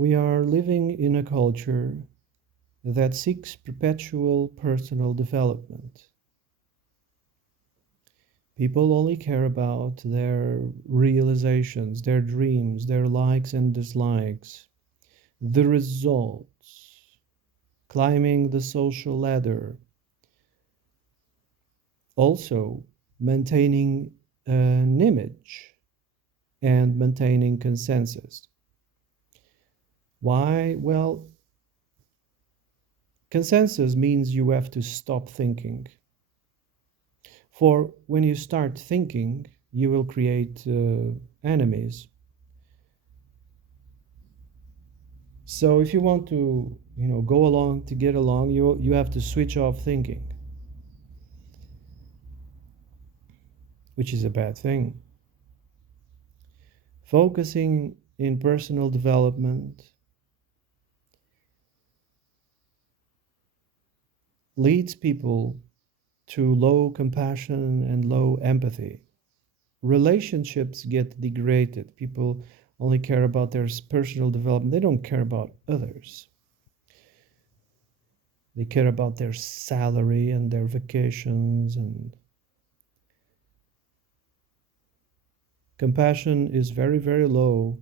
We are living in a culture that seeks perpetual personal development. People only care about their realizations, their dreams, their likes and dislikes, the results, climbing the social ladder, also maintaining an image and maintaining consensus. Why? Well, consensus means you have to stop thinking. For when you start thinking, you will create enemies. So if you want to, go along to get along, you have to switch off thinking, which is a bad thing. Focusing in personal development leads people to low compassion and low empathy. Relationships get degraded. People only care about their personal development. They don't care about others. They care about their salary and their vacations, and compassion is very, very low.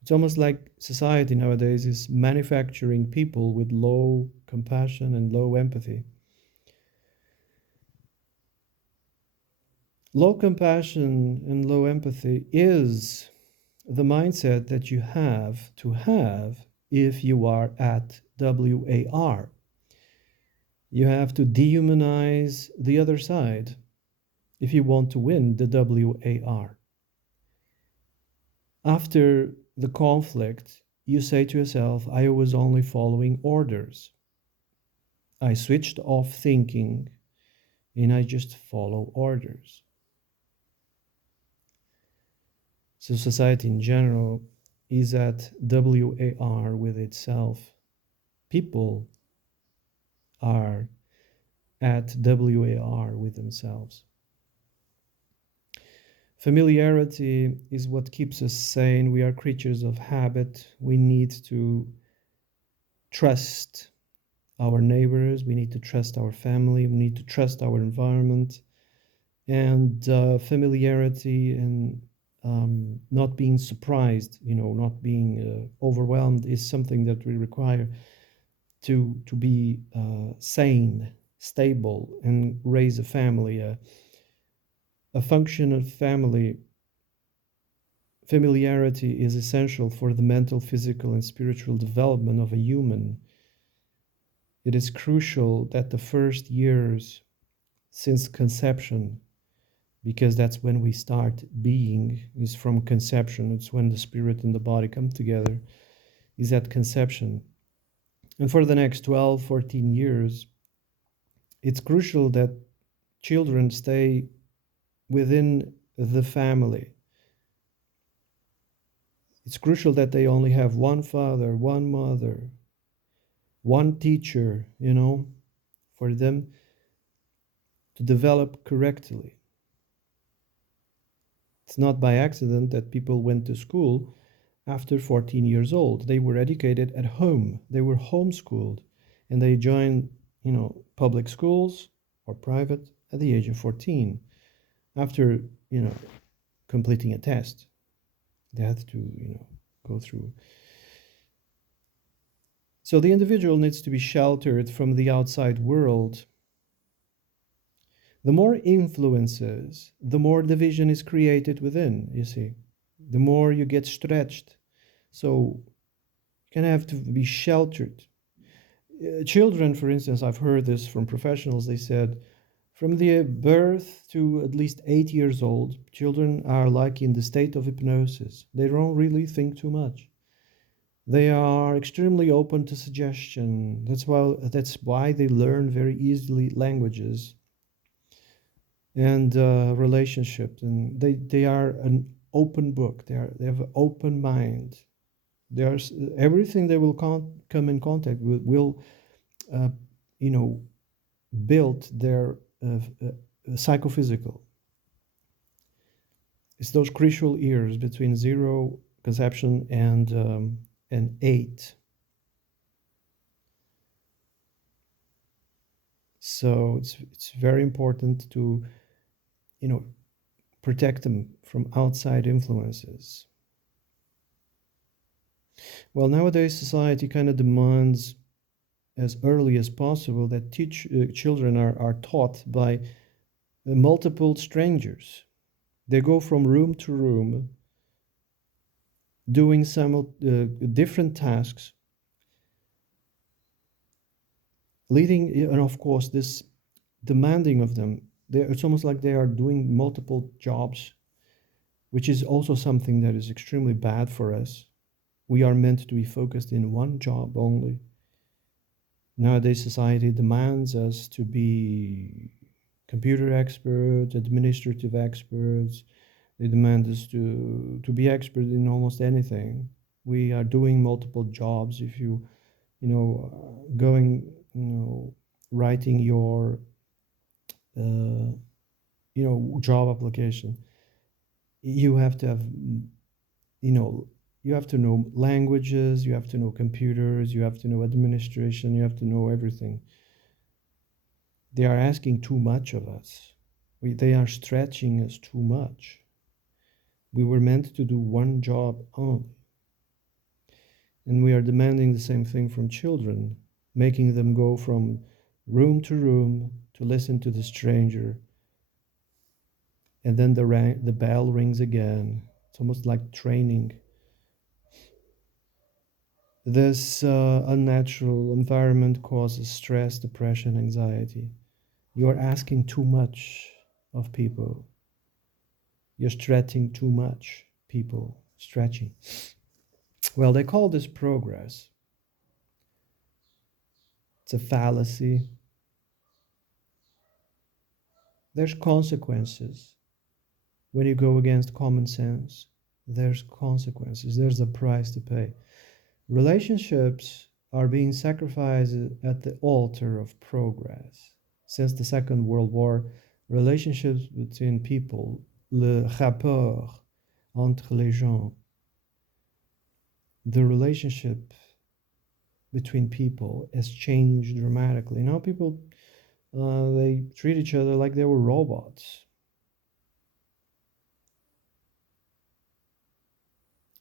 It's almost like society nowadays is manufacturing people with low compassion and low empathy. Low compassion and low empathy is the mindset that you have to have if you are at WAR. You have to dehumanize the other side if you want to win the WAR. After the conflict, you say to yourself, I was only following orders. I switched off thinking and I just follow orders. So society in general is at WAR with itself. People are at WAR with themselves. Familiarity is what keeps us sane. We are creatures of habit. We need to trust our neighbors. We need to trust our family. We need to trust our environment. And familiarity and not being surprised, not being overwhelmed is something that we require to be sane, stable, and raise a family. A functional family, familiarity is essential for the mental, physical, and spiritual development of a human. It is crucial that the first years since conception, because that's when we start being, is from conception. It's when the spirit and the body come together, is at conception. And for the next 12, 14 years, it's crucial that children stay within the family. It's crucial that they only have one father, one mother, one teacher, for them to develop correctly. It's not by accident that people went to school after 14 years old. They were educated at home. They were homeschooled, and they joined, public schools or private at the age of 14 after, completing a test. They had to, go through. So the individual needs to be sheltered from the outside world. The more influences, the more division is created within, you see. The more you get stretched. So you can have to be sheltered. Children, for instance, I've heard this from professionals, they said, from the birth to at least 8 years old, children are like in the state of hypnosis. They don't really think too much. They are extremely open to suggestion. That's why they learn very easily languages and relationships. And they are an open book. They have an open mind. There's everything they will come in contact with will, uh, you know, build their psychophysical. It's those crucial years between 0 conception and 8. So it's very important to, you know, protect them from outside influences. Well, nowadays society kind of demands as early as possible that children are taught by multiple strangers. They go from room to room doing different tasks, leading, and of course, this demanding of them. It's almost like they are doing multiple jobs, which is also something that is extremely bad for us. We are meant to be focused in one job only. Nowadays, society demands us to be computer experts, administrative experts. They demand us to be expert in almost anything. We are doing multiple jobs. If going, writing your, uh, job application, you have to have, you know, you have to know languages, you have to know computers, you have to know administration, you have to know everything. They are asking too much of us. They are stretching us too much. We were meant to do one job only. And we are demanding the same thing from children, making them go from room to room to listen to the stranger. And then the bell rings again. It's almost like training. This unnatural environment causes stress, depression, anxiety. You are asking too much of people. You're stretching too much, people. Stretching. Well, they call this progress. It's a fallacy. There's consequences when you go against common sense. There's consequences. There's a price to pay. Relationships are being sacrificed at the altar of progress. Since the Second World War, relationships between people, le rapport entre les gens, the relationship between people has changed dramatically. Now people they treat each other like they were robots.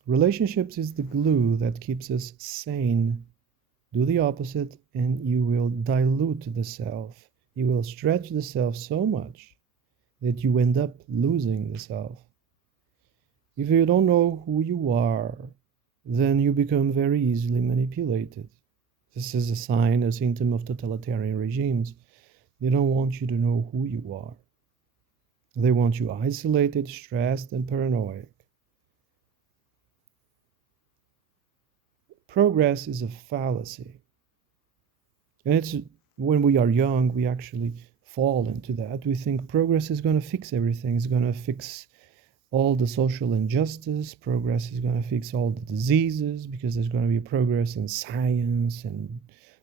Relationships is the glue that keeps us sane. Do the opposite, and you will dilute the self. You will stretch the self so much that you end up losing the self. If you don't know who you are, then you become very easily manipulated. This is a sign, a symptom of totalitarian regimes. They don't want you to know who you are. They want you isolated, stressed, and paranoid. Progress is a fallacy. And it's when we are young, we actually fall into that. We think progress is going to fix everything, it's going to fix all the social injustice, progress is going to fix all the diseases because there's going to be progress in science and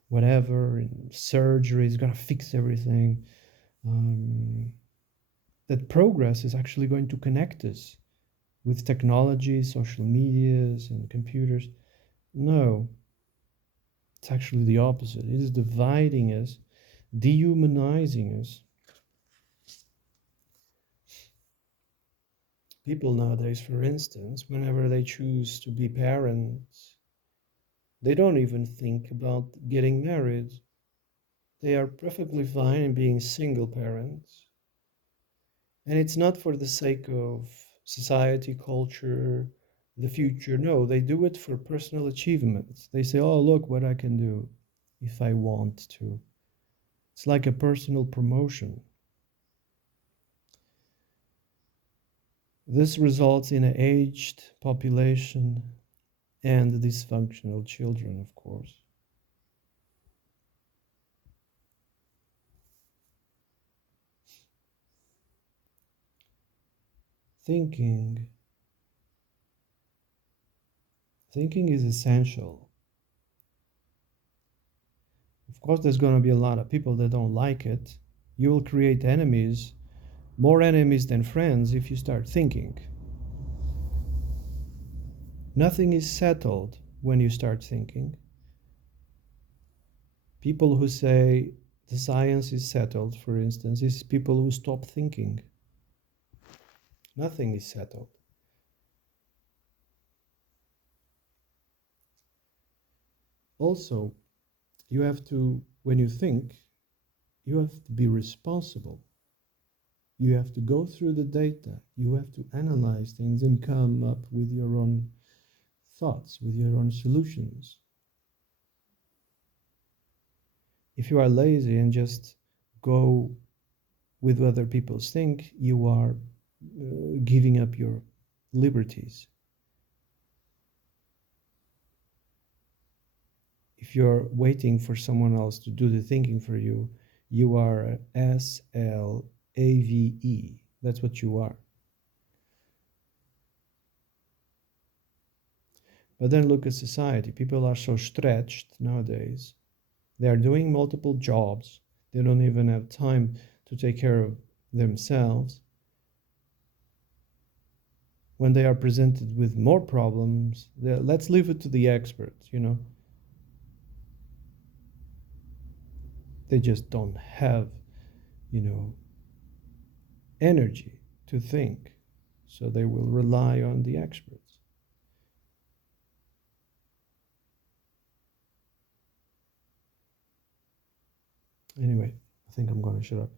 whatever, and surgery is going to fix everything. That progress is actually going to connect us with technology, social medias, and computers. No, it's actually the opposite. It is dividing us, dehumanizing us. People nowadays, for instance, whenever they choose to be parents, they don't even think about getting married. They are perfectly fine in being single parents. And it's not for the sake of society, culture, the future. No, they do it for personal achievements. They say, oh, look what I can do if I want to. It's like a personal promotion. This results in an aged population and dysfunctional children, of course. Thinking. Thinking is essential. Of course, there's going to be a lot of people that don't like it. You will create enemies, more enemies than friends, if you start thinking. Nothing is settled when you start thinking. People who say the science is settled, for instance, is people who stop thinking. Nothing is settled. Also, you have to, when you think, you have to be responsible. You have to go through the data. You have to analyze things and come up with your own thoughts, with your own solutions. If you are lazy and just go with what other people think, you are giving up your liberties. If you're waiting for someone else to do the thinking for you, you are SLAVE. That's what you are. But then look at society. People are so stretched nowadays. They are doing multiple jobs. They don't even have time to take care of themselves. When they are presented with more problems, let's leave it to the experts, They just don't have, you know, energy to think. So they will rely on the experts. Anyway, I think I'm going to shut up.